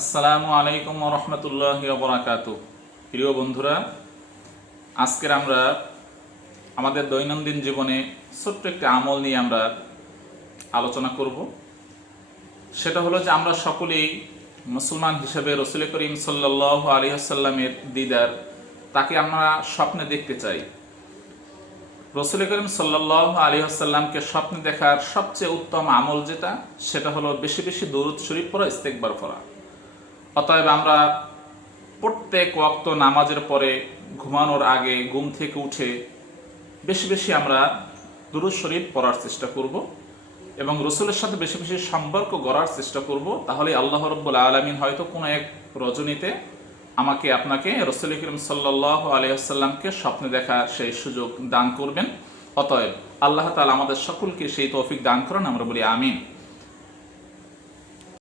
আসসালামু আলাইকুম রহমতুল্লাহ বরাকাতু প্রিয় বন্ধুরা, আজকের আমরা আমাদের দৈনন্দিন জীবনে ছোট্ট একটি আমল নিয়ে আমরা আলোচনা করব। সেটা হলো যে আমরা সকলেই মুসলমান হিসেবে রসুল করিম সাল্লাহ আলিহাসাল্লামের দিদার, তাকে আমরা স্বপ্নে দেখতে চাই। রসুল করিম সাল্লাহ আলী আসাল্লামকে স্বপ্নে দেখার সবচেয়ে উত্তম আমল যেটা, সেটা হলো বেশি বেশি দরুদ শরীফ পড়া, ইস্তেকবার পড়া। অতএব আমরা প্রত্যেক ওয়াক্ত নামাজের পরে ঘুমানোর আগে ঘুম থেকে উঠে বেশি বেশি আমরা দুরুদ শরীফ পড়ার চেষ্টা করব এবং রসুলের সাথে বেশি বেশি সম্পর্ক গড়ার চেষ্টা করব, তাহলে আল্লাহ রব্বুল আলমিন হয়তো কোনো এক রজনীতে আমাকে, আপনাকে, রসুল করিম সাল্লাহ আলিয়াল্লামকে স্বপ্নে দেখা সেই সুযোগ দান করবেন। অতএব আল্লাহ তালা আমাদের সকলকে সেই তৌফিক দান করেন, আমরা বলি আমিন।